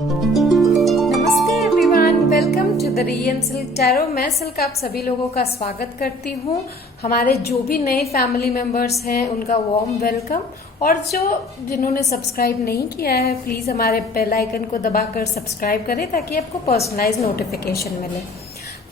नमस्ते everyone, welcome to the Rian Silk tarot. मैं Silk आप सभी लोगों का स्वागत करती हूँ। हमारे जो भी नए फैमिली मेंबर्स हैं उनका वार्म वेलकम, और जिन्होंने सब्सक्राइब नहीं किया है प्लीज हमारे बेल आइकन को दबाकर सब्सक्राइब करें ताकि आपको पर्सनलाइज नोटिफिकेशन मिले।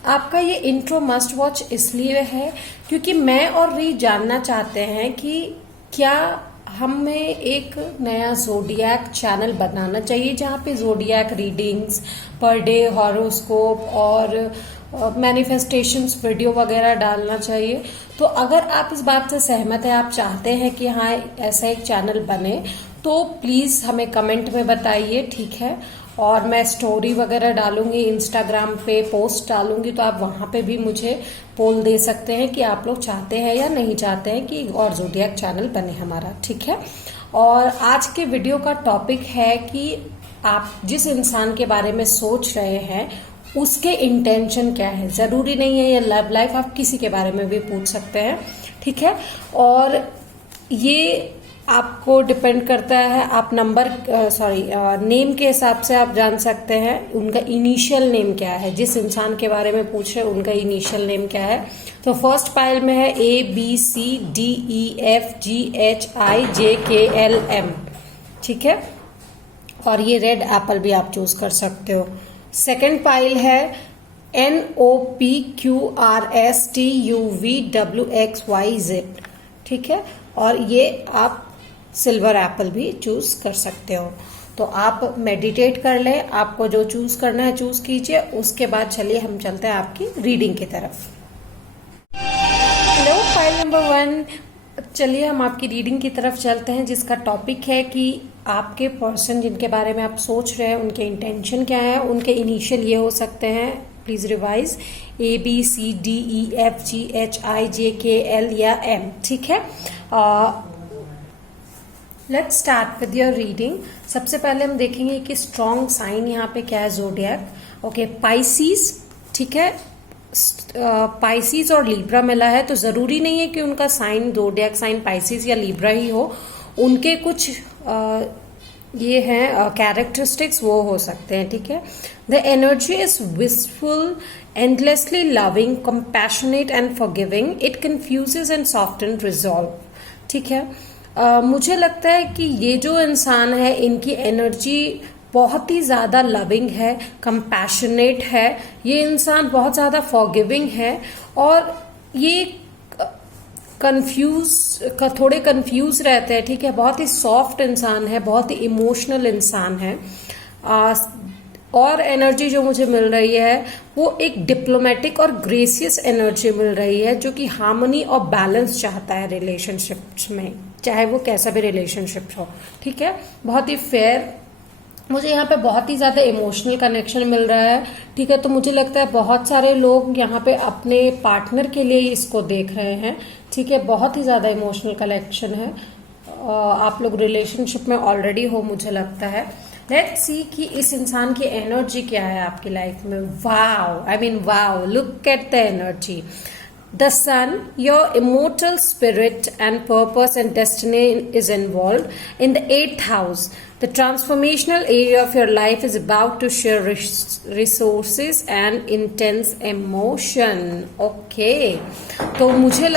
आपका ये इंट्रो मस्ट वॉच इसलिए है क्योंकि मैं और री जानना चाहते हैं कि क्या हमें एक नया जोडियक चैनल बनाना चाहिए जहाँ पे zodiac readings, per day horoscope और मैनिफेस्टेशंस वीडियो वगैरह डालना चाहिए। तो अगर आप इस बात से सहमत हैं, आप चाहते हैं कि हाँ ऐसा एक चैनल बने, तो प्लीज हमें कमेंट में बताइए, ठीक है। और मैं स्टोरी वगैरह डालूंगी, इंस्टाग्राम पे पोस्ट डालूंगी, तो आप वहां पे भी मुझे पोल दे सकते हैं कि आप लोग चाहते हैं या नहीं चाहते हैं कि और जोडियक चैनल बने हमारा, ठीक है। और आज के वीडियो का टॉपिक है कि आप जिस इंसान के बारे में सोच रहे हैं उसके इंटेंशन क्या है। जरूरी नहीं है ये लव लाइफ, आप किसी के बारे में भी पूछ सकते हैं, ठीक है। और ये आपको डिपेंड करता है, आप नेम के हिसाब से आप जान सकते हैं उनका इनिशियल नेम क्या है। जिस इंसान के बारे में पूछ रहे हैं उनका इनिशियल नेम क्या है। तो फर्स्ट पाइल में है ABCDEFGHIJKLM, ठीक है। और ये रेड एप्पल भी आप चूज कर सकते हो। सेकेंड पाइल है NOPQRSTUVWXYZ, ठीक है। और ये आप सिल्वर एप्पल भी चूज कर सकते हो। तो आप मेडिटेट कर लें, आपको जो चूज करना है चूज कीजिए। उसके बाद चलिए हम चलते हैं आपकी रीडिंग की तरफ। हेलो फाइल नंबर 1, चलिए हम आपकी रीडिंग की तरफ चलते हैं, जिसका टॉपिक है कि आपके पर्सन जिनके बारे में आप सोच रहे हैं उनके इंटेंशन क्या है। उनके इनिशियल ये हो सकते हैं, प्लीज रिवाइज, ABCDEFGHIJKL या M, ठीक है। Let's start with your reading. सबसे पहले हम देखेंगे कि स्ट्रॉन्ग साइन यहाँ पे क्या है जोडियक। ओके, पाइसीज, ठीक है। पाइसीज और लिब्रा मिला है, तो जरूरी नहीं है कि उनका साइन जोडियक साइन पाइसीज या लिब्रा ही हो। उनके कुछ ये हैं कैरेक्टरिस्टिक्स, वो हो सकते हैं, ठीक है। The energy is wishful, endlessly loving, compassionate and forgiving. It confuses and soften resolve, ठीक है। मुझे लगता है कि ये जो इंसान है इनकी एनर्जी बहुत ही ज्यादा लविंग है, कंपैशनेट है, ये इंसान बहुत ज्यादा फॉरगिविंग है, और ये थोड़े कंफ्यूज रहते हैं, ठीक है। बहुत ही सॉफ्ट इंसान है, बहुत ही इमोशनल इंसान है। और एनर्जी जो मुझे मिल रही है वो एक डिप्लोमेटिक और ग्रेसियस एनर्जी मिल रही है, जो कि हार्मनी और बैलेंस चाहता है रिलेशनशिप्स में, चाहे वो कैसा भी रिलेशनशिप हो, ठीक है। बहुत ही फेयर, मुझे यहाँ पे बहुत ही ज्यादा इमोशनल कनेक्शन मिल रहा है, ठीक है। तो मुझे लगता है बहुत सारे लोग यहाँ पे अपने पार्टनर के लिए इसको देख रहे हैं, ठीक है। बहुत ही ज्यादा इमोशनल कनेक्शन है। आप लोग रिलेशनशिप में ऑलरेडी हो, मुझे लगता है। लेट्स सी कि इस इंसान की एनर्जी क्या है आपकी लाइफ में। Wow, look at the energy. The sun, your immortal spirit and purpose and destiny is involved in the 8th house. The transformational area of your life is about to share resources and intense emotion. Okay. तो मुझे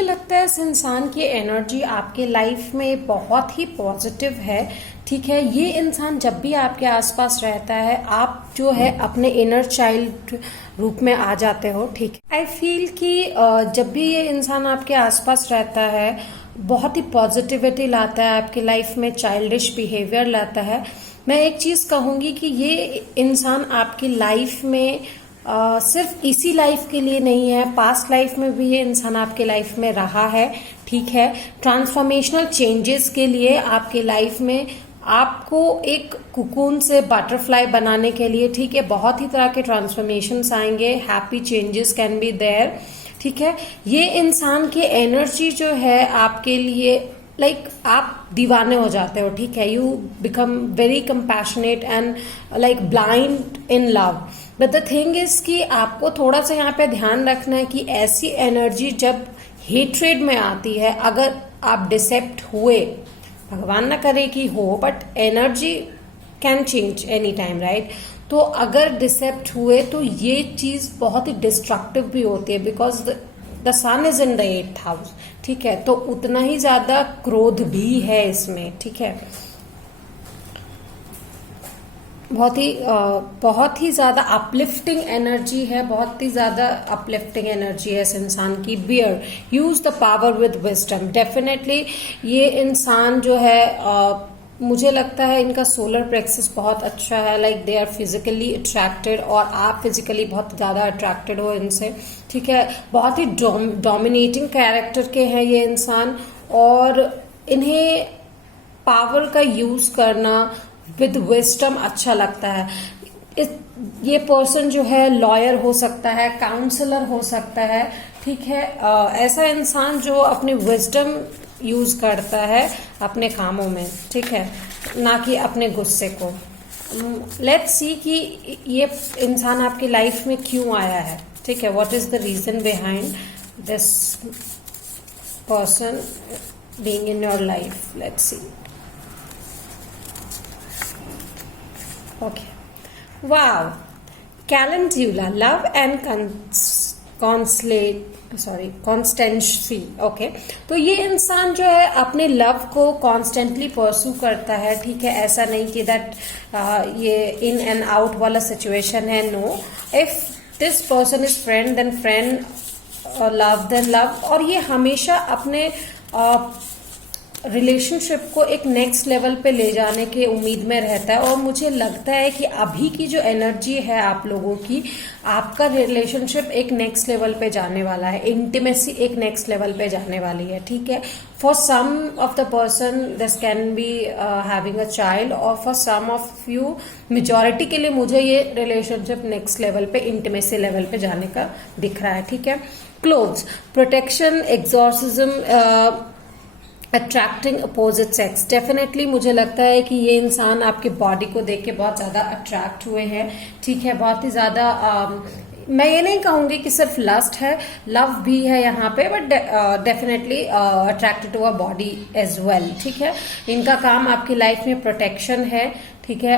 लगता है इस इंसान की energy आपके life में बहुत ही पॉजिटिव है, ठीक है। ये इंसान जब भी आपके आसपास रहता है, आप जो है अपने इनर चाइल्ड रूप में आ जाते हो, ठीक है। आई फील कि जब भी ये इंसान आपके आसपास रहता है बहुत ही पॉजिटिविटी लाता है आपकी लाइफ में, चाइल्डिश बिहेवियर लाता है। मैं एक चीज कहूंगी कि ये इंसान आपकी लाइफ में सिर्फ इसी लाइफ के लिए नहीं है, पास्ट लाइफ में भी ये इंसान आपके लाइफ में रहा है, ठीक है। ट्रांसफॉर्मेशनल चेंजेस के लिए आपके लाइफ में आपको एक कुकून से बटरफ्लाई बनाने के लिए, ठीक है, बहुत ही तरह के ट्रांसफॉर्मेशंस आएंगे। Happy changes can be there, ठीक है। ये इंसान की एनर्जी जो है आपके लिए आप दीवाने हो जाते हो, ठीक है। You become very compassionate and blind in love. But the thing is कि आपको थोड़ा सा यहाँ पे ध्यान रखना है कि ऐसी एनर्जी जब हेट्रेड में आती है, अगर आप डिसेप्ट हुए, भगवान ना करे कि हो, but energy can change any time, right? तो अगर डिसेप्ट हुए तो ये चीज बहुत ही डिस्ट्रक्टिव भी होती है, because the sun is in the 8th house, ठीक है? तो उतना ही ज्यादा क्रोध भी है इसमें, ठीक है? बहुत ही ज्यादा अपलिफ्टिंग एनर्जी है, बहुत ही ज्यादा अपलिफ्टिंग एनर्जी है इस इंसान की। Bear, use the power with wisdom. Definitely ये इंसान जो है मुझे लगता है इनका सोलर प्लेक्सस बहुत अच्छा है, like they are physically attracted, और आप फिजिकली बहुत ज्यादा अट्रैक्टेड हो इनसे, ठीक है? बहुत ही डोमिनेटिंग कैरेक्टर के हैं ये इंसान, और इन्हें पावर का यूज करना विद विजडम अच्छा लगता है। ये पर्सन जो है लॉयर हो सकता है, काउंसलर हो सकता है, ठीक है? ऐसा इंसान जो अपने विजडम यूज करता है अपने कामों में, ठीक है, ना कि अपने गुस्से को। लेट्स सी कि ये इंसान आपकी लाइफ में क्यों आया है, ठीक है? What is the reason behind this person being in your life? Let's see. Okay. Wow. Calendula, love and constancy. Okay. तो ये इंसान जो है अपने लव को कॉन्स्टेंटली परस्यू करता है, ठीक है? ऐसा नहीं कि दैट ये इन एंड आउट वाला सिचुएशन है, no. If this person is friend then friend, love then love, और ये हमेशा अपने रिलेशनशिप को एक नेक्स्ट लेवल पे ले जाने के उम्मीद में रहता है। और मुझे लगता है कि अभी की जो एनर्जी है आप लोगों की, आपका रिलेशनशिप एक नेक्स्ट लेवल पे जाने वाला है, इंटीमेसी एक नेक्स्ट लेवल पे जाने वाली है, ठीक है? For some of the person this can be having a child, और for some of you, majority के लिए मुझे ये रिलेशनशिप नेक्स्ट लेवल पे, इंटीमेसी लेवल पे जाने का दिख रहा है, ठीक है? Clothes, protection, exorcism, attracting opposite sex. Definitely मुझे लगता है कि ये इंसान आपके बॉडी को देख के बहुत ज्यादा अट्रैक्ट हुए हैं, ठीक है? बहुत ही ज्यादा मैं ये नहीं कहूंगी कि सिर्फ लस्ट है, लव भी है यहाँ पे, but definitely attracted to a body as well, ठीक है? इनका काम आपकी लाइफ में प्रोटेक्शन है, ठीक है?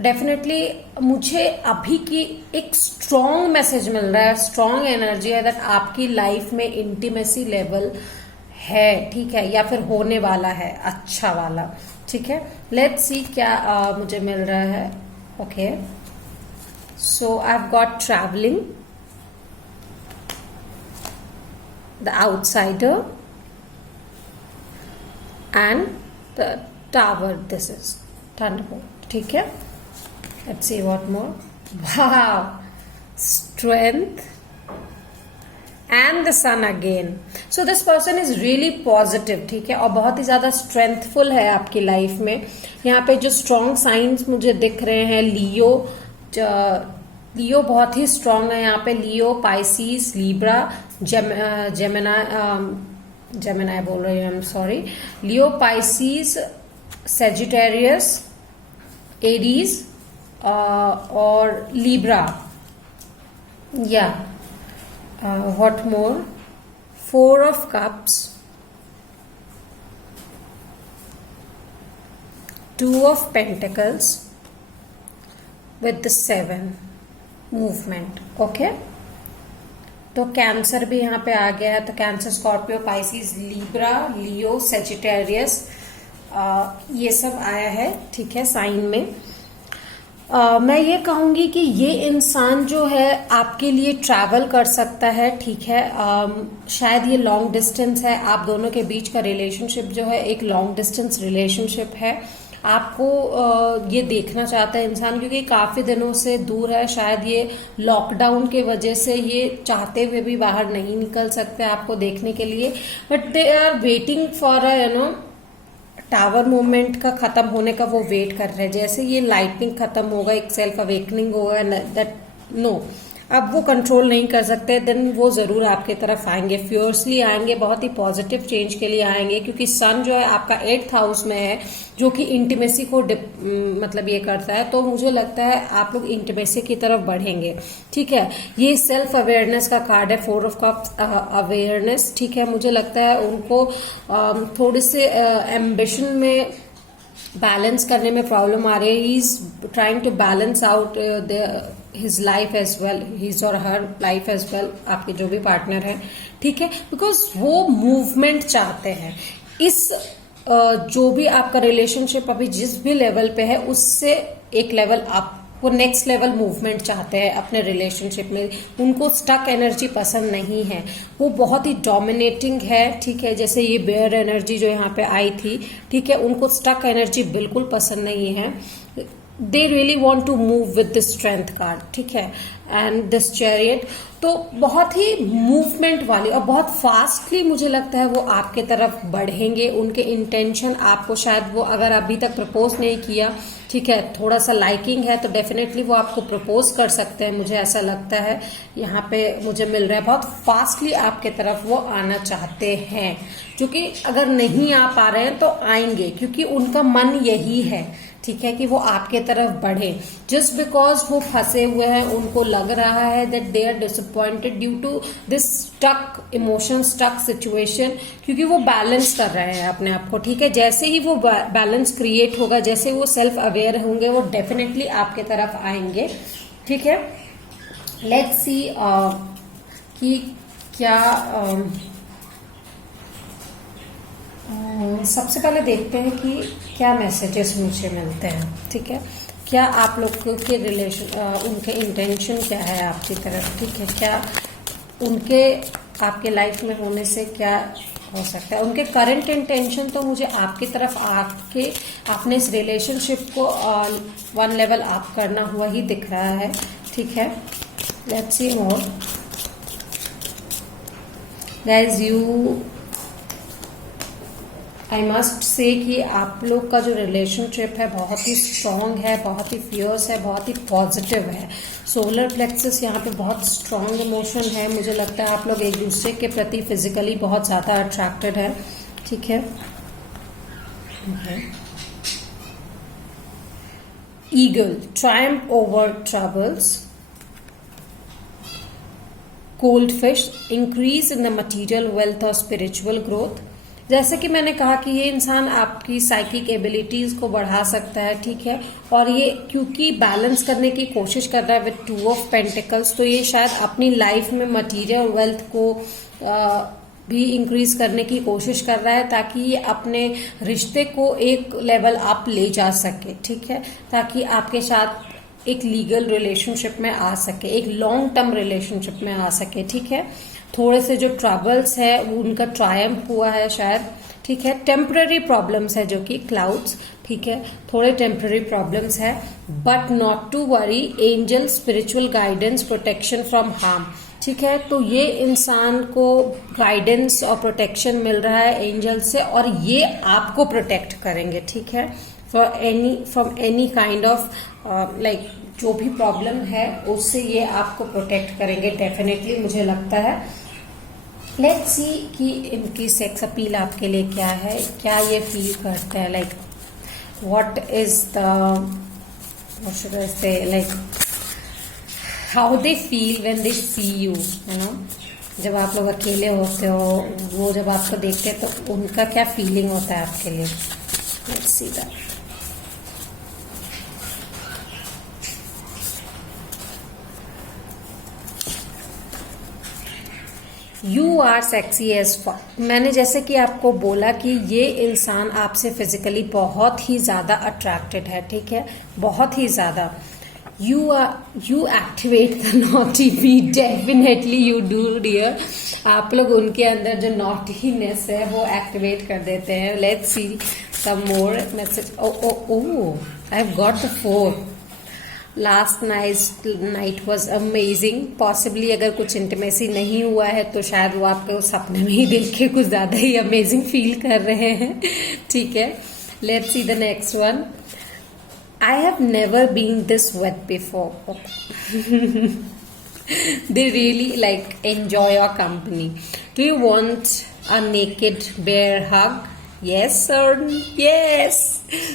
डेफिनेटली मुझे अभी की एक स्ट्रॉन्ग मैसेज मिल रहा है, स्ट्रॉन्ग एनर्जी है दैट आपकी लाइफ में इंटीमेसी लेवल है, ठीक है? या फिर होने वाला है अच्छा वाला, ठीक है? लेट्स सी क्या मुझे मिल रहा है। Okay, so I have got travelling, the outsider and the tower. This is thunderbolt, ठीक है? Let's see what more. Wow, strength and the sun again. So this person is really positive, ठीक है? और बहुत ही ज्यादा स्ट्रेंथफुल है आपकी लाइफ में। यहाँ पे जो स्ट्रॉन्ग साइंस मुझे दिख रहे हैं, लियो, लियो बहुत ही स्ट्रांग है यहाँ पे। लियो, पाइसिस, लीब्रा, जेमिनाई बोल रही हूँ, सॉरी। लियो, पाइसिस, सेजिटेरियस, एरीज और लीब्रा, या what more? 4 of cups, 2 of pentacles with the 7 movement. Okay, तो कैंसर भी यहाँ पे आ गया है। तो कैंसर, स्कॉर्पियो, पाइसिस, लीब्रा, लियो, सेजिटेरियस, ये सब आया है, ठीक है, साइन में। मैं ये कहूंगी कि ये इंसान जो है आपके लिए ट्रैवल कर सकता है, ठीक है? शायद ये लॉन्ग डिस्टेंस है, आप दोनों के बीच का रिलेशनशिप जो है एक लॉन्ग डिस्टेंस रिलेशनशिप है। आपको ये देखना चाहता है इंसान, क्योंकि काफी दिनों से दूर है। शायद ये लॉकडाउन के वजह से ये चाहते हुए भी बाहर नहीं निकल सकते आपको देखने के लिए, but they are waiting for a tower movement का खत्म होने का वो वेट कर रहे हैं। जैसे ये लाइटनिंग खत्म होगा, एक सेल्फ अवेकनिंग होगा, दैट नो, अब वो कंट्रोल नहीं कर सकते, देन वो जरूर आपके तरफ आएंगे, फ्योर्सली आएंगे, बहुत ही पॉजिटिव चेंज के लिए आएंगे। क्योंकि सन जो है आपका 8th हाउस में है, जो कि इंटीमेसी को मतलब ये करता है। तो मुझे लगता है आप लोग इंटीमेसी की तरफ बढ़ेंगे, ठीक है? ये सेल्फ अवेयरनेस का कार्ड है, 4 ऑफ कप्स, अवेयरनेस, ठीक है? मुझे लगता है उनको थोड़े से एम्बिशन में बैलेंस करने में प्रॉब्लम आ रही है. He is trying to balance out his life as well, his और हर लाइफ एज वेल, आपके जो भी पार्टनर है, ठीक है. बिकॉज वो मूवमेंट चाहते हैं. इस जो भी आपका रिलेशनशिप अभी जिस भी लेवल पे है उससे एक लेवल आप, वो नेक्स्ट लेवल मूवमेंट चाहते हैं अपने रिलेशनशिप में. उनको स्टक एनर्जी पसंद नहीं है. वो बहुत ही डोमिनेटिंग है, ठीक है. जैसे ये बेयर एनर्जी जो यहाँ पे आई थी, ठीक है, उनको स्टक एनर्जी बिल्कुल पसंद नहीं है. They really want to move with the strength card, ठीक है, एंड दिस चैरियट. तो बहुत ही मूवमेंट वाली और बहुत फास्टली मुझे लगता है वो आपके तरफ बढ़ेंगे. उनके इंटेंशन आपको, शायद वो अगर अभी तक प्रपोज नहीं किया, ठीक है, थोड़ा सा लाइकिंग है तो डेफिनेटली वो आपको प्रपोज कर सकते हैं. मुझे ऐसा लगता है यहाँ पे मुझे मिल रहा है बहुत फास्टली आपके तरफ वो आना चाहते हैं. क्योंकि अगर नहीं आ पा रहे हैं तो आएंगे, क्योंकि उनका मन यही है, ठीक है, कि वो आपके तरफ बढ़े. जस्ट बिकॉज वो फंसे हुए हैं, उनको लग रहा है that they are disappointed due to this stuck emotion, stuck situation, क्योंकि वो बैलेंस कर रहे हैं अपने आप को, ठीक है. जैसे ही वो बैलेंस क्रिएट होगा, जैसे वो सेल्फ अवेयर होंगे, वो डेफिनेटली आपके तरफ आएंगे, ठीक है. लेट्स सी कि क्या सबसे पहले देखते हैं कि क्या मैसेजेस मुझे मिलते हैं, ठीक है. क्या आप लोग के रिलेशन, उनके इंटेंशन क्या है आपकी तरफ, ठीक है. क्या उनके आपके लाइफ में होने से क्या हो सकता है. उनके करंट इंटेंशन तो मुझे आपकी तरफ आके आपने इस रिलेशनशिप को वन लेवल अप करना हुआ ही दिख रहा है, ठीक है. Let's C more. Guys, you, I must say कि आप लोग का जो रिलेशनशिप है बहुत ही स्ट्रांग है, बहुत ही फियर्स है, बहुत ही पॉजिटिव है. सोलर प्लेक्सस यहाँ पे बहुत स्ट्रांग इमोशन है. मुझे लगता है आप लोग एक दूसरे के प्रति फिजिकली बहुत ज़्यादा अट्रैक्टेड है, ठीक है. Eagle, Triumph over troubles. Cold fish, increase in the material wealth और स्पिरिचुअल ग्रोथ. जैसे कि मैंने कहा कि ये इंसान आपकी साइकिक एबिलिटीज को बढ़ा सकता है, ठीक है. और ये क्योंकि बैलेंस करने की कोशिश कर रहा है विद 2 ऑफ पेंटिकल्स, तो ये शायद अपनी लाइफ में मटेरियल वेल्थ को भी इंक्रीज करने की कोशिश कर रहा है, ताकि ये अपने रिश्ते को एक लेवल अप ले जा सके, ठीक है, ताकि आपके साथ एक लीगल रिलेशनशिप में आ सके, एक लॉन्ग टर्म रिलेशनशिप में आ सके, ठीक है. थोड़े से जो ट्रबल्स है वो उनका ट्रायम्फ हुआ है शायद, ठीक है. टेम्पररी प्रॉब्लम्स है जो कि क्लाउड्स, ठीक है, थोड़े टेम्पररी प्रॉब्लम्स है, but not to worry. Angel, spiritual guidance, protection from harm, ठीक है. तो ये इंसान को गाइडेंस और प्रोटेक्शन मिल रहा है एंजल से, और ये आपको प्रोटेक्ट करेंगे, ठीक है, from any kind of like जो भी प्रॉब्लम है उससे ये आपको प्रोटेक्ट करेंगे डेफिनेटली, मुझे लगता है. लेट्स सी कि इनकी सेक्स अपील आपके लिए क्या है, क्या ये फील करते हैं, like what is the, what should I say, like how they feel when they see you, you know. जब आप लोग अकेले होते हो, वो जब आपको देखते हैं तो उनका क्या फीलिंग होता है आपके लिए. Let's see that. You are sexy as fuck. मैंने जैसे कि आपको बोला कि ये इंसान आपसे फिजिकली बहुत ही ज्यादा अट्रैक्टेड है, ठीक है, बहुत ही ज्यादा. You activate the naughty bee, definitely you do dear. आप लोग उनके अंदर जो नॉटीनेस है वो एक्टिवेट कर देते हैं. Let's see some more message. I have got the 4. Last night was amazing. Possibly अगर कुछ इंटीमेसी नहीं हुआ है तो शायद वो आपको सपने में ही देख के कुछ ज्यादा ही अमेजिंग फील कर रहे हैं, ठीक है. Let's see the next one. I have never been this wet before. They really like enjoy your company. Do you want a naked bear hug? Yes or yes.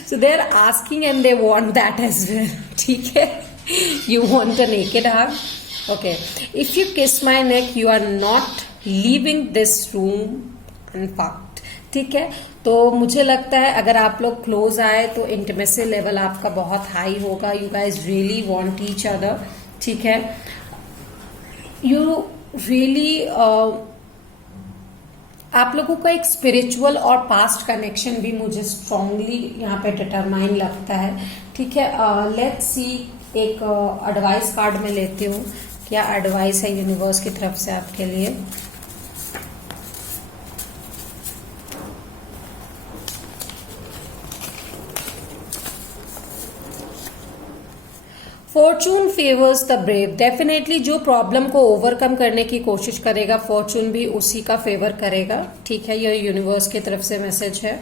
So they are asking and they want that as well. ठीक है. You want a naked hug? Okay. If you kiss my neck, you are not leaving this room unfucked. ठीक है। तो मुझे लगता है अगर आप लोग क्लोज आए तो इंटीमेसी लेवल आपका बहुत हाई होगा। You guys really want each other, ठीक है। यू रियली आप लोगों का एक स्पिरिचुअल और पास्ट कनेक्शन भी मुझे स्ट्रांगली यहाँ पे डिटरमाइन लगता है, ठीक है। लेट्स सी, एक एडवाइस कार्ड में लेती हूँ, क्या एडवाइस है यूनिवर्स की तरफ से आपके लिए। Fortune favours the brave. Definitely जो प्रॉब्लम को ओवरकम करने की कोशिश करेगा, फॉर्चून भी उसी का फेवर करेगा, ठीक है। यह यूनिवर्स की तरफ से मैसेज है।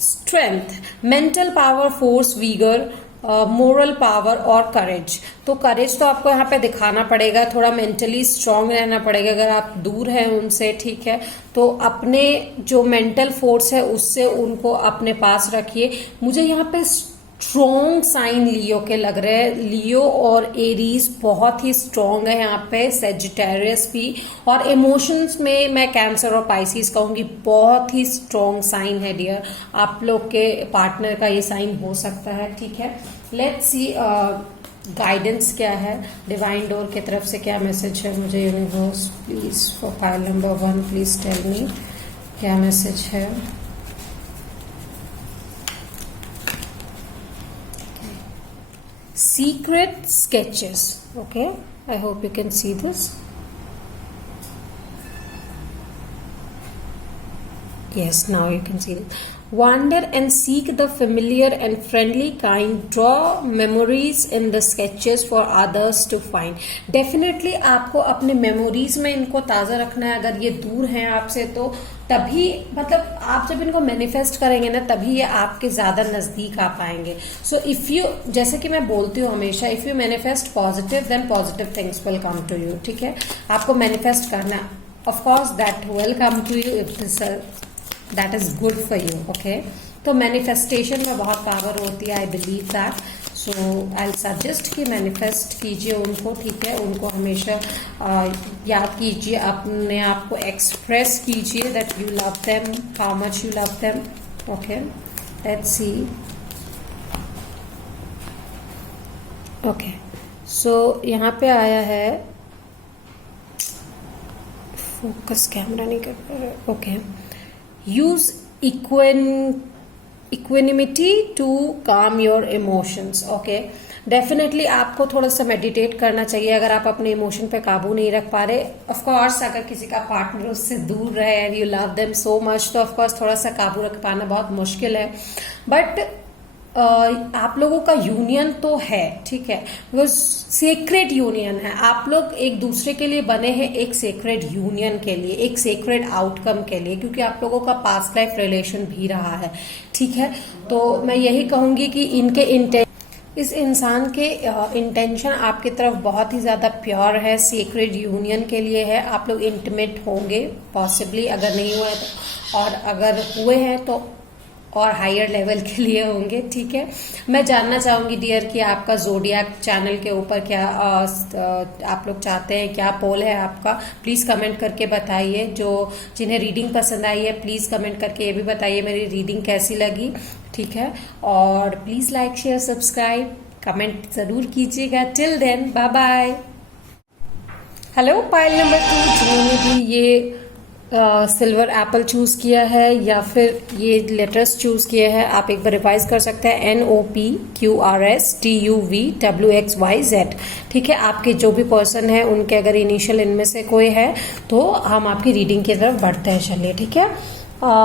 Strength, mental power, force, Uyghur, moral power और करेज। तो करेज तो आपको यहाँ पे दिखाना पड़ेगा, थोड़ा मेंटली स्ट्रांग रहना पड़ेगा अगर आप दूर हैं उनसे, ठीक है। तो अपने जो मेंटल फोर्स है उससे उनको अपने पास रखिए। मुझे यहाँ पे स्ट्रॉन्ग साइन लियो के लग रहे हैं। लियो और एरीज बहुत ही स्ट्रॉन्ग है यहाँ पे, सेजिटेरियस भी, और इमोशंस में मैं कैंसर और पाइसिस कहूंगी, बहुत ही स्ट्रॉन्ग साइन है डियर। आप लोग के पार्टनर का ये साइन हो सकता है, ठीक है। लेट्स सी गाइडेंस क्या है, डिवाइन डोर की तरफ से क्या मैसेज है मुझे universe. Please for pile number 1 please tell me क्या मैसेज है। Secret sketches, okay, I hope you can see this. Yes, now you can see it. Wander and seek the familiar and friendly kind. Draw memories in the sketches for others to find. Definitely आपको अपने memories में इनको ताज़ा रखना है। अगर ये दूर हैं आपसे तो तभी, मतलब आप जब इनको मैनिफेस्ट करेंगे ना, तभी ये आपके ज्यादा नजदीक आ पाएंगे। सो इफ यू, जैसे कि मैं बोलती हूँ हमेशा, if you manifest positive then positive things will come to you, ठीक है। आपको मैनिफेस्ट करना, of course that will come to you if this that is good for you, okay. तो मैनिफेस्टेशन में बहुत पावर होती है, I believe that. So I suggest कि मैनिफेस्ट कीजिए उनको, ठीक है। उनको हमेशा याद कीजिए, अपने आप को एक्सप्रेस कीजिए that you love them, how much you love them, okay. Let's see, okay. So यहाँ पे आया है, फोकस कैमरा नहीं कर पा रहा, okay. Use equanimity to calm your emotions, okay. Definitely आपको थोड़ा सा मेडिटेट करना चाहिए अगर आप अपने इमोशन पे काबू नहीं रख पा रहे। ऑफ कोर्स अगर किसी का पार्टनर उससे दूर रहे and you love them so much, तो ऑफ कोर्स थोड़ा सा काबू रख पाना बहुत मुश्किल है। बट आप लोगों का यूनियन तो है, ठीक है, बिकॉज सेक्रेड यूनियन है। आप लोग एक दूसरे के लिए बने हैं, एक सेक्रेड यूनियन के लिए, एक सेक्रेड आउटकम के लिए, क्योंकि आप लोगों का पास्ट लाइफ रिलेशन भी रहा है, ठीक है। तो मैं यही कहूंगी कि इनके इस इंसान के इंटेंशन आपकी तरफ बहुत ही ज्यादा प्योर है, सेक्रेड यूनियन के लिए है। आप लोग इंटीमेट होंगे पॉसिबली, अगर नहीं हुआ है तो, और अगर हुए हैं तो और हायर लेवल के लिए होंगे, ठीक है। मैं जानना चाहूंगी डियर कि आपका जोडियाक चैनल के ऊपर क्या आप लोग चाहते हैं, क्या पोल है आपका, प्लीज कमेंट करके बताइए। जो जिन्हें रीडिंग पसंद आई है प्लीज कमेंट करके ये भी बताइए मेरी रीडिंग कैसी लगी, ठीक है। और please like share subscribe comment जरूर कीजिएगा। Till then bye bye. Hello, pile number 2 जिन्होंने भी ये सिल्वर एप्पल चूज किया है या फिर ये लेटर्स चूज किए हैं, आप एक बार रिवाइज कर सकते हैं, NOPQRSTUVWXYZ, ठीक है। आपके जो भी पर्सन है उनके अगर इनिशियल इनमें से कोई है तो हम आपकी रीडिंग की तरफ बढ़ते हैं, चलिए, ठीक है।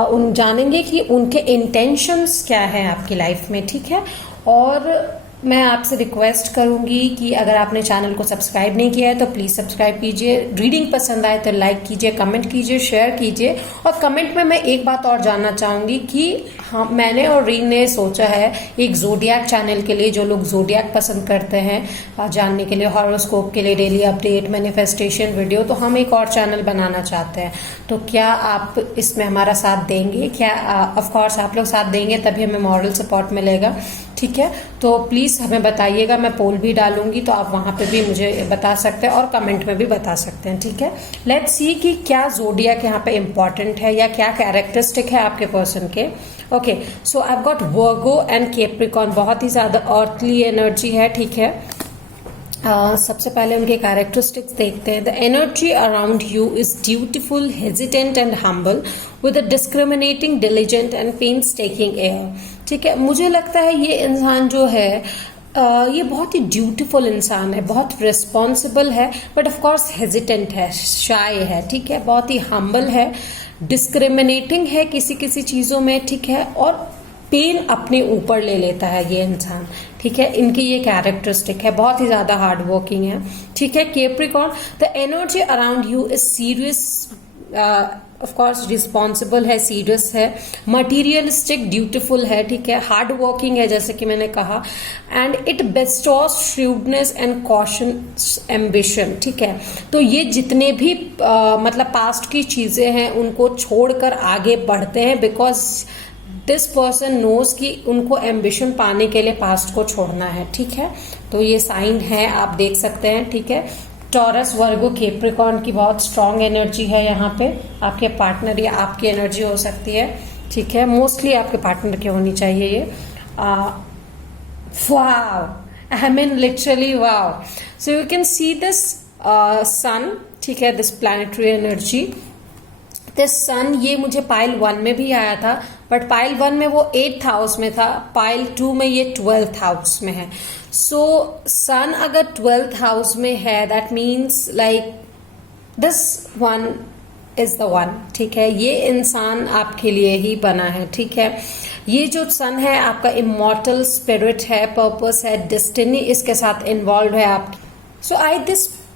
उन जानेंगे कि उनके इंटेंशंस क्या है आपकी लाइफ में, ठीक है। और मैं आपसे रिक्वेस्ट करूंगी कि अगर आपने चैनल को सब्सक्राइब नहीं किया है तो प्लीज सब्सक्राइब कीजिए। रीडिंग पसंद आए तो लाइक कीजिए, कमेंट कीजिए, शेयर कीजिए। और कमेंट में मैं एक बात और जानना चाहूंगी कि हाँ, मैंने और रीन ने सोचा है एक जोडियाक चैनल के लिए, जो लोग जोडियाक पसंद करते हैं जानने के लिए, हॉरोस्कोप के लिए, डेली अपडेट, मैनिफेस्टेशन वीडियो, तो हम एक और चैनल बनाना चाहते हैं। तो क्या आप इसमें हमारा साथ देंगे? क्या ऑफ कोर्स आप लोग साथ देंगे तभी हमें मॉरल सपोर्ट मिलेगा, ठीक है। तो प्लीज प्लीज़ हमें बताइएगा, मैं पोल भी डालूंगी तो आप वहाँ पे भी मुझे बता सकते हैं और कमेंट में भी बता सकते हैं, ठीक है। लेट्स सी कि क्या ज़ोडिएक यहाँ पे इम्पॉर्टेंट है या क्या कैरेक्टरिस्टिक है आपके पर्सन के। Okay, so I got Virgo and Capricorn, बहुत ही ज़्यादा अर्थली एनर्जी है, ठीक है। सबसे पहले उनके कैरेक्टरिस्टिक्स देखते हैं। The energy around you is dutiful, hesitant and humble with a discriminating, diligent and pains taking air, ठीक है। मुझे लगता है ये इंसान जो है ये बहुत ही ड्यूटीफुल इंसान है, बहुत रिस्पॉन्सिबल है, बट ऑफ कोर्स हेजिटेंट है, शाय है, ठीक है, बहुत ही हम्बल है, डिस्क्रिमिनेटिंग है किसी किसी चीज़ों में, ठीक है, और पेन अपने ऊपर ले लेता है ये इंसान, ठीक है। इनकी ये कैरेक्टरिस्टिक है, बहुत ही ज्यादा हार्ड वर्किंग है, ठीक है। Capricorn, the energy around you is serious, of course responsible है, सीरियस है, मटीरियलिस्टिक, ड्यूटीफुल है, ठीक है, हार्ड वर्किंग है जैसे कि मैंने कहा, and it bestows shrewdness and caution ambition, ठीक है। तो ये जितने भी मतलब पास्ट की चीजें हैं उनको छोड़कर आगे बढ़ते हैं, बिकॉज दिस पर्सन नोज कि उनको एम्बिशन पाने के लिए पास्ट को छोड़ना है, ठीक है। तो ये साइन है, आप देख सकते हैं, ठीक है। टॉरस, वर्गो, कैप्रिकॉर्न की बहुत स्ट्रांग एनर्जी है यहाँ पे, आपके पार्टनर या आपकी एनर्जी हो सकती है, ठीक है। मोस्टली आपके पार्टनर की होनी चाहिए ये। Wow, I mean literally wow. So you can see this sun, ठीक है, this planetary energy, this sun, ये मुझे पाइल 1 में भी आया था, बट पाइल 1 में वो 8th हाउस में था, पाइल 2 में ये 12th हाउस में है। सो सन अगर 12th हाउस में है, that means like this one is the one, ठीक है। ये इंसान आपके लिए ही बना है, ठीक है। ये जो सन है आपका इमॉर्टल स्पिरिट है, पर्पस है, डेस्टिनी इसके साथ इन्वॉल्व है आपकी। सो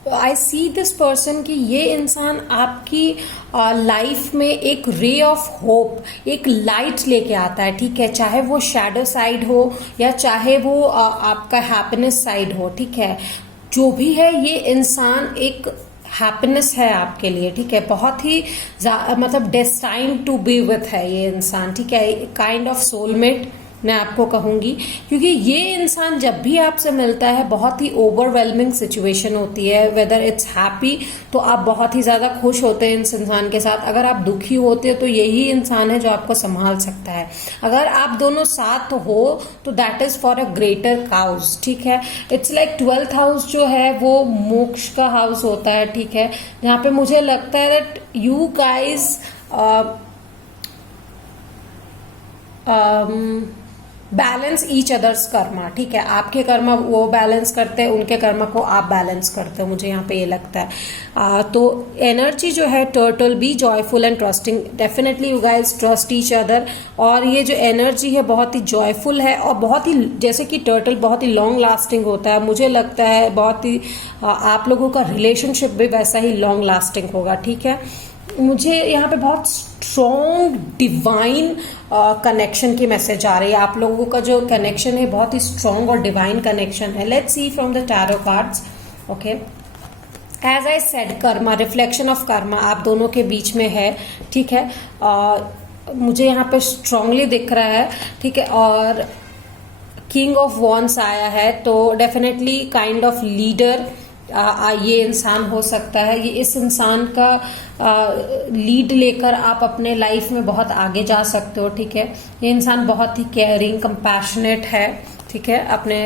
आई सी दिस पर्सन कि ये इंसान आपकी लाइफ में एक रे ऑफ होप, एक लाइट लेके आता है, ठीक है, चाहे वो शैडो साइड हो या चाहे वो आपका हैप्पीनेस साइड हो, ठीक है। जो भी है ये इंसान एक हैप्पीनेस है आपके लिए, ठीक है, बहुत ही मतलब डेस्टाइन्ड टू बी विथ है ये इंसान, ठीक है, काइंड ऑफ सोलमेट मैं आपको कहूंगी, क्योंकि ये इंसान जब भी आपसे मिलता है बहुत ही ओवरवेलमिंग सिचुएशन होती है। वेदर इट्स हैप्पी तो आप बहुत ही ज्यादा खुश होते हैं इस इंसान के साथ, अगर आप दुखी होते हो तो यही इंसान है जो आपको संभाल सकता है। अगर आप दोनों साथ हो तो that is for a greater cause, ठीक है। इट्स लाइक 12th हाउस जो है वो मोक्ष का हाउस होता है, ठीक है, जहां पे मुझे लगता है that you guys balance each others Karma, ठीक है, आपके कर्मा वो बैलेंस करते हैं, उनके कर्मा को आप बैलेंस करते हो, मुझे यहाँ पे ये लगता है। तो एनर्जी जो है turtle, be joyful and trusting, definitely you guys trust each other, और ये जो एनर्जी है बहुत ही जॉयफुल है और बहुत ही, जैसे कि टर्टल बहुत ही लॉन्ग लास्टिंग होता है, मुझे लगता है बहुत ही आप लोगों का रिलेशनशिप भी वैसा ही लॉन्ग लास्टिंग होगा, ठीक है। मुझे यहाँ पे बहुत स्ट्रॉन्ग डिवाइन कनेक्शन की मैसेज आ रही है, आप लोगों का जो कनेक्शन है बहुत ही स्ट्रॉन्ग और डिवाइन कनेक्शन है। Let's see from the tarot cards. Okay, as I said, karma, reflection of karma आप दोनों के बीच में है, ठीक है, मुझे यहाँ पे स्ट्रांगली दिख रहा है, ठीक है, और किंग ऑफ वॉन्ड्स आया है, तो डेफिनेटली काइंड ऑफ लीडर ये इंसान हो सकता है। ये इस इंसान का लीड लेकर आप अपने लाइफ में बहुत आगे जा सकते हो, ठीक है। ये इंसान बहुत ही केयरिंग, कंपैशनेट है, ठीक है, अपने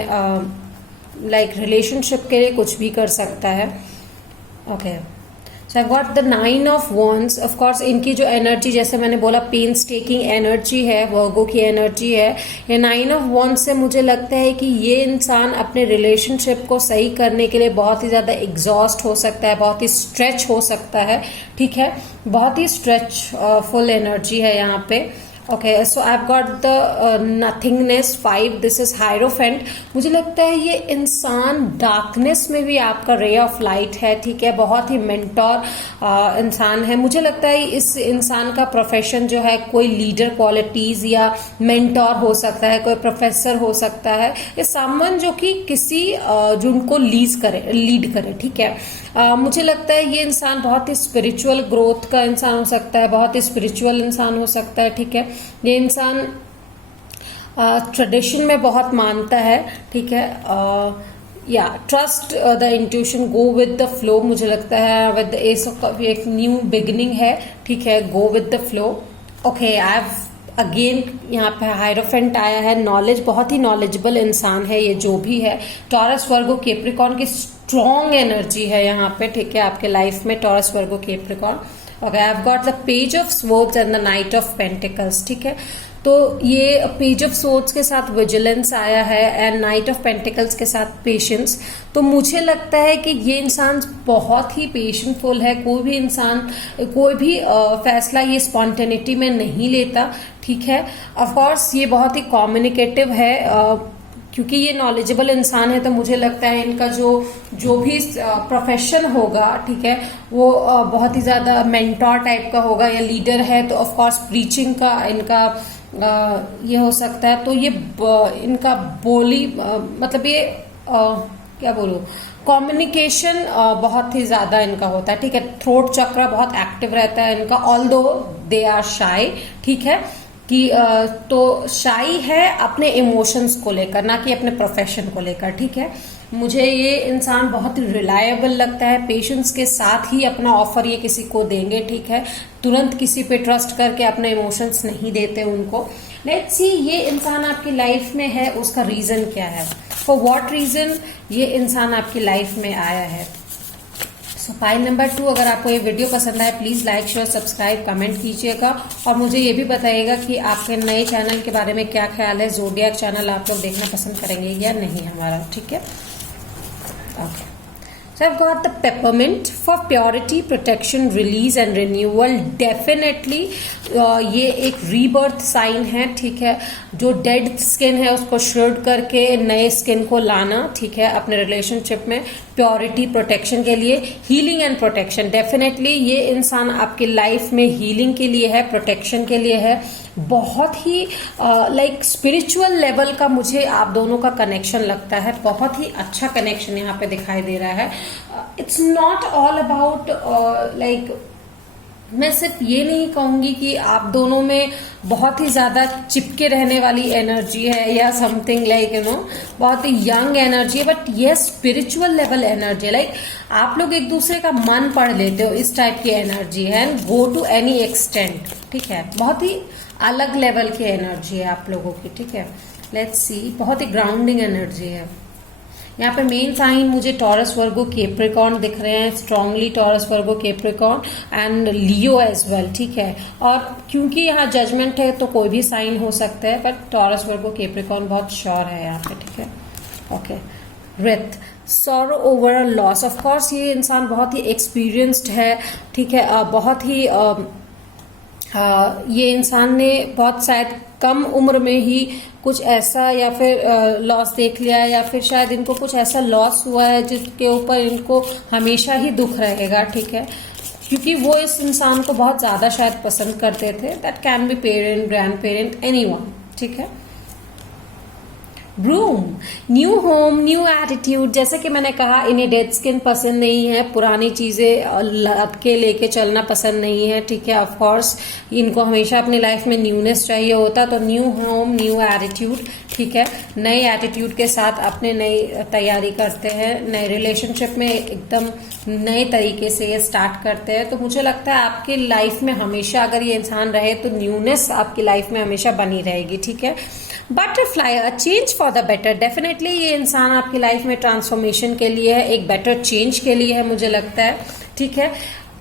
लाइक रिलेशनशिप के लिए कुछ भी कर सकता है। Okay, so I got the 9 of wands. Of course इनकी जो एनर्जी, जैसे मैंने बोला, पेन्स टेकिंग एनर्जी है, वर्गो की एनर्जी है। ये 9 ऑफ वॉन्ड्स से मुझे लगता है कि ये इंसान अपने रिलेशनशिप को सही करने के लिए बहुत ही ज्यादा एग्जॉस्ट हो सकता है, बहुत ही स्ट्रेच हो सकता है, ठीक है, बहुत ही स्ट्रेच फुल एनर्जी है यहाँ पे। Okay, so I have got the nothingness 5, this is hierophant. मुझे लगता है ये इंसान डार्कनेस में भी आपका रे ऑफ लाइट है, ठीक है, बहुत ही मेंटोर इंसान है। मुझे लगता है इस इंसान का प्रोफेशन जो है कोई लीडर क्वालिटीज या मेंटोर हो सकता है, कोई प्रोफेसर हो सकता है, या समवन जो कि किसी जो उनको लीड करे, ठीक है। मुझे लगता है ये इंसान बहुत ही स्पिरिचुअल ग्रोथ का इंसान हो सकता है, बहुत ही स्पिरिचुअल इंसान हो सकता है, ठीक है। ये इंसान ट्रेडिशन में बहुत मानता है, ठीक है। या trust the intuition, go with the flow, मुझे लगता है with the S of cup एक न्यू बिगिनिंग है, ठीक है। Go with the flow. Okay, I have again यहाँ पे हायरोफेंट आया है, नॉलेज, बहुत ही नॉलेजेबल इंसान है ये जो भी है। टॉरस वर्गो कैप्रिकॉर्न की स्ट्रॉन्ग एनर्जी है यहाँ पे, ठीक है, आपके लाइफ में taurus Virgo Capricorn. Okay, I have got the page of swords and the night of pentacles, ठीक है। तो ये पेज ऑफ स्वॉर्ड्स के साथ विजिलेंस आया है एंड नाइट ऑफ पेंटिकल्स के साथ पेशेंस। तो मुझे लगता है कि ये इंसान बहुत ही पेशेंटफुल है। कोई भी इंसान कोई भी फैसला ये स्पॉन्टेनिटी में नहीं लेता, ठीक है। ऑफ कोर्स ये बहुत ही कम्युनिकेटिव है, क्योंकि ये नॉलेजेबल इंसान है, तो मुझे लगता है इनका जो भी प्रोफेशन होगा, ठीक है, वो बहुत ही ज्यादा मेंटोर टाइप का होगा, या लीडर है तो ऑफ कोर्स प्रीचिंग का इनका ये हो सकता है। तो ये इनका बोली मतलब ये क्या बोलूं, कम्युनिकेशन बहुत ही ज्यादा इनका होता है, ठीक है। थ्रोट चक्र बहुत एक्टिव रहता है इनका, ऑल्दो दे आर शाई, ठीक है, कि तो शाई है अपने इमोशंस को लेकर, ना कि अपने प्रोफेशन को लेकर, ठीक है। मुझे ये इंसान बहुत रिलायबल लगता है, पेशेंस के साथ ही अपना ऑफर ये किसी को देंगे, ठीक है। तुरंत किसी पे ट्रस्ट करके अपने इमोशंस नहीं देते उनको। लेट्स सी ये इंसान आपकी लाइफ में है, उसका रीजन क्या है, फॉर व्हाट रीजन ये इंसान आपकी लाइफ में आया है। सो फाइल नंबर 2, अगर आपको ये वीडियो पसंद आए please like share subscribe comment कीजिएगा, और मुझे ये भी बताइएगा कि आपके नए चैनल के बारे में क्या ख्याल है, ज़ोडिएक चैनल आप लोग देखना पसंद करेंगे या नहीं हमारा, ठीक है। Okay, so I've got the peppermint for purity, protection, release and renewal. Definitely ये एक rebirth sign है, ठीक है। जो डेड स्किन है उसको श्रेड करके नए स्किन को लाना, ठीक है, अपने रिलेशनशिप में प्योरिटी प्रोटेक्शन के लिए, हीलिंग एंड प्रोटेक्शन। डेफिनेटली ये इंसान आपकी लाइफ में हीलिंग के लिए है, प्रोटेक्शन के लिए है। बहुत ही लाइक स्पिरिचुअल लेवल का मुझे आप दोनों का कनेक्शन लगता है, बहुत ही अच्छा कनेक्शन यहाँ पे दिखाई दे रहा है। It's not all about like, मैं सिर्फ ये नहीं कहूंगी कि आप दोनों में बहुत ही ज्यादा चिपके रहने वाली एनर्जी है या समथिंग लाइक यू नो बहुत ही यंग एनर्जी है, बट ये स्पिरिचुअल लेवल एनर्जी है। लाइक आप लोग एक दूसरे का मन पढ़ लेते हो, इस टाइप की एनर्जी है, and go to any extent, ठीक है। बहुत ही अलग लेवल की एनर्जी है आप लोगों की, ठीक है। लेट्स सी, बहुत ही ग्राउंडिंग एनर्जी है। यहाँ पे मेन साइन मुझे टॉरस वर्गो कैप्रिकॉर्न दिख रहे हैं, strongly Taurus Virgo Capricorn and Leo as well, ठीक है। और क्योंकि यहाँ जजमेंट है तो कोई भी साइन हो सकता है, बट टॉरस वर्गो कैप्रिकॉर्न बहुत श्योर है यहाँ पे, ठीक है। Okay, wreath, sorrow over a loss. Of course ये इंसान बहुत ही एक्सपीरियंस्ड है, ठीक है। बहुत ही ये इंसान ने बहुत शायद कम उम्र में ही कुछ ऐसा या फिर लॉस देख लिया है, या फिर शायद इनको कुछ ऐसा लॉस हुआ है जिसके ऊपर इनको हमेशा ही दुख रहेगा, ठीक है। क्योंकि वो इस इंसान को बहुत ज्यादा शायद पसंद करते थे, that can be parent, grandparent, anyone, ठीक है। Broom, new home, new attitude. जैसे कि मैंने कहा इन्हें डेड स्किन पसंद नहीं है, पुरानी चीजें लटके लेके चलना पसंद नहीं है, ठीक है। ऑफ कोर्स इनको हमेशा अपनी लाइफ में न्यूनेस चाहिए होता, तो न्यू होम न्यू एटीट्यूड, ठीक है। नए एटीट्यूड के साथ अपने नई तैयारी करते हैं, नए रिलेशनशिप में एकदम नए तरीके से ये स्टार्ट करते हैं। तो मुझे लगता है आपकी लाइफ में हमेशा अगर ये इंसान रहे तो न्यूनेस आपकी लाइफ में हमेशा बनी रहेगी, ठीक है। Butterfly, a change for the better. Definitely ये इंसान आपकी लाइफ में ट्रांसफॉर्मेशन के लिए है, एक बेटर चेंज के लिए है, मुझे लगता है, ठीक है।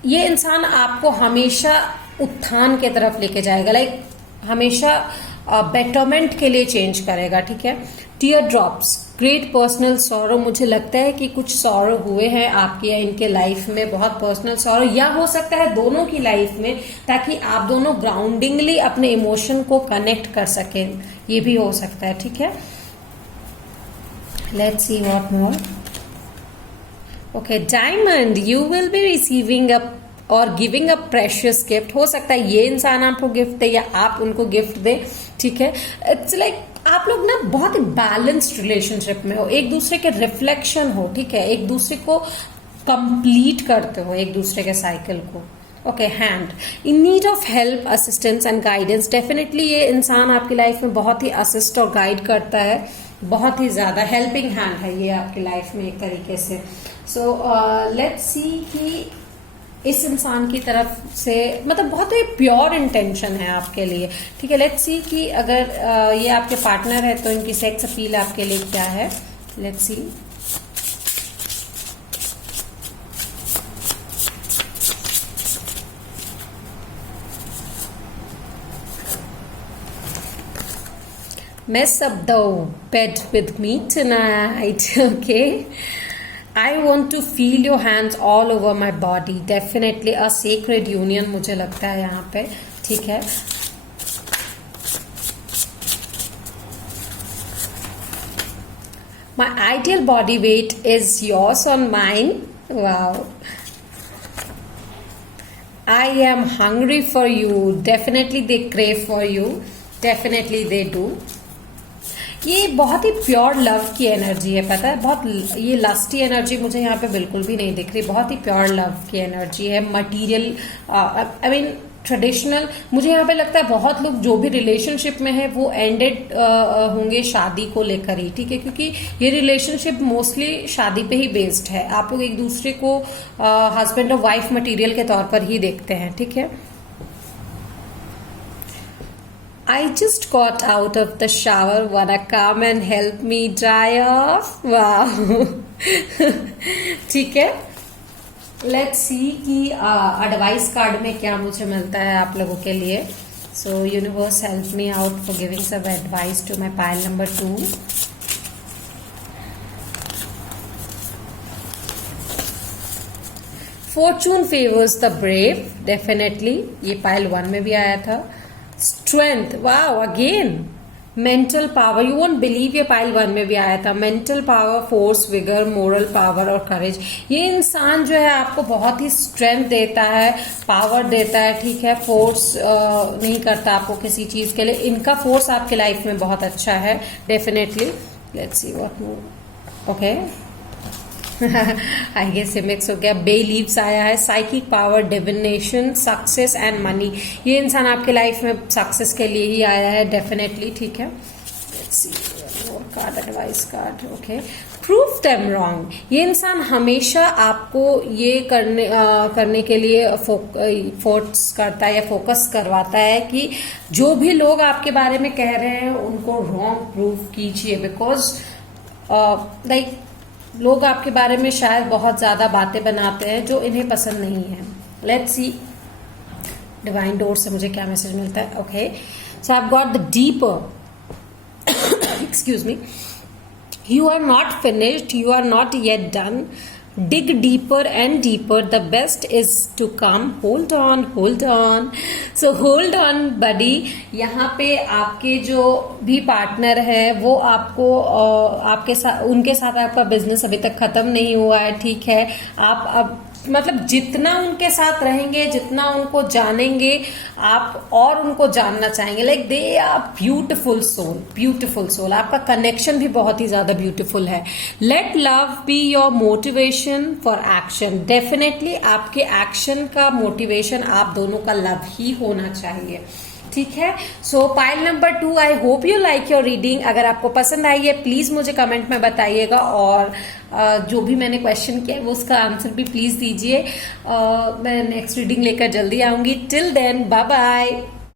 ये इंसान आपको हमेशा उत्थान की तरफ लेके जाएगा, लाइक हमेशा बेटरमेंट के लिए चेंज करेगा, ठीक है। Teardrops, great personal sorrow. मुझे लगता है कि कुछ सॉरो हुए हैं आपके या इनके लाइफ में, बहुत पर्सनल सॉरो, या हो सकता है दोनों की लाइफ में, ताकि आप दोनों ग्राउंडिंगली अपने इमोशन को कनेक्ट कर सकें, ये भी हो सकता है, ठीक है। Let's see what more. Okay, diamond, you will be receiving a और गिविंग अ प्रेशियस गिफ्ट। हो सकता है ये इंसान आपको गिफ्ट दे या आप उनको गिफ्ट दे, ठीक है। इट्स लाइक आप लोग ना बहुत ही बैलेंस्ड रिलेशनशिप में हो, एक दूसरे के रिफ्लेक्शन हो, ठीक है, एक दूसरे को कंप्लीट करते हो, एक दूसरे के साइकिल को। Okay, hand in need of help, assistance and guidance. Definitely ये इंसान आपकी लाइफ में बहुत ही असिस्ट और गाइड करता है, बहुत ही ज्यादा हेल्पिंग हैंड है ये आपकी लाइफ में एक तरीके से। सो लेट्स सी कि इस इंसान की तरफ से मतलब बहुत ही प्योर इंटेंशन है आपके लिए, ठीक है। लेट्स सी कि अगर ये आपके पार्टनर है तो इनकी सेक्स अपील आपके लिए क्या है। Let's C. Mess up the bed with me tonight, okay? I want to feel your hands all over my body. Definitely a sacred union मुझे लगता है यहाँ पे, ठीक है। My ideal body weight is yours on mine. Wow. I am hungry for you. Definitely they crave for you. Definitely they do. ये बहुत ही pure love की एनर्जी है, पता है। बहुत ये लस्टी एनर्जी मुझे यहाँ पे बिल्कुल भी नहीं दिख रही। बहुत ही प्योर लव की एनर्जी है। Material, I mean traditional. मुझे यहाँ पे लगता है बहुत लोग जो भी रिलेशनशिप में है वो एंडेड होंगे शादी को लेकर ही, ठीक है, क्योंकि ये रिलेशनशिप मोस्टली शादी पे ही बेस्ड है। आप लोग एक दूसरे को हस्बैंड और वाइफ मटीरियल के तौर पर ही देखते हैं, ठीक है। I just got out of the shower. Wanna come and help me dry off? Wow. ठीक है। Let's see कि एडवाइस कार्ड में क्या मुझे मिलता है आप लोगों के लिए। So universe help me out for giving some advice to my pile number 2. Fortune favors the brave. Definitely ये pile 1 में भी आया था। Strength, wow, again mental power. You won't believe ये पाइल 1 में भी आया था। Mental power, force, vigour, moral power और करेज। ये इंसान जो है आपको बहुत ही स्ट्रेंथ देता है, पावर देता है, ठीक है। फोर्स नहीं करता आपको किसी चीज के लिए। इनका फोर्स आपके लाइफ में बहुत अच्छा है, definitely. Let's see what more. Okay, I guess ये मिक्स हो गया। बे लीव्स आया है। Psychic power, divination, success and money. ये इंसान आपके लाइफ में सक्सेस के लिए ही आया है, डेफिनेटली, ठीक है। Let's C more card, advice card. Okay, prove them wrong. ये इंसान हमेशा आपको ये करने के लिए फोर्स करता है या फोकस करवाता है कि जो भी लोग आपके बारे में कह रहे हैं उनको रॉन्ग प्रूव कीजिए। बिकॉज लाइक लोग आपके बारे में शायद बहुत ज्यादा बातें बनाते हैं जो इन्हें पसंद नहीं है। लेट्स सी डिवाइन डोर से मुझे क्या मैसेज मिलता है। Okay, so I have got the deeper, excuse me, you are not finished, you are not yet done, dig deeper and deeper, the best is to come, hold on, hold on, so hold on buddy। यहाँ पे आपके जो भी partner है वो आपको आपके साथ, उनके साथ आपका बिजनेस अभी तक खत्म नहीं हुआ है, ठीक है। आप अब मतलब जितना उनके साथ रहेंगे, जितना उनको जानेंगे आप और उनको जानना चाहेंगे। Like they are beautiful soul, beautiful soul. आपका कनेक्शन भी बहुत ही ज्यादा ब्यूटिफुल है। Let love be your motivation for action. Definitely आपके एक्शन का मोटिवेशन आप दोनों का लव ही होना चाहिए, ठीक है। So pile number 2, I hope you like your reading. अगर आपको पसंद आई है प्लीज मुझे कमेंट में बताइएगा, और जो भी मैंने क्वेश्चन किया है वो उसका आंसर भी प्लीज दीजिए। मैं नेक्स्ट रीडिंग लेकर जल्दी आऊंगी। Till then, bye bye.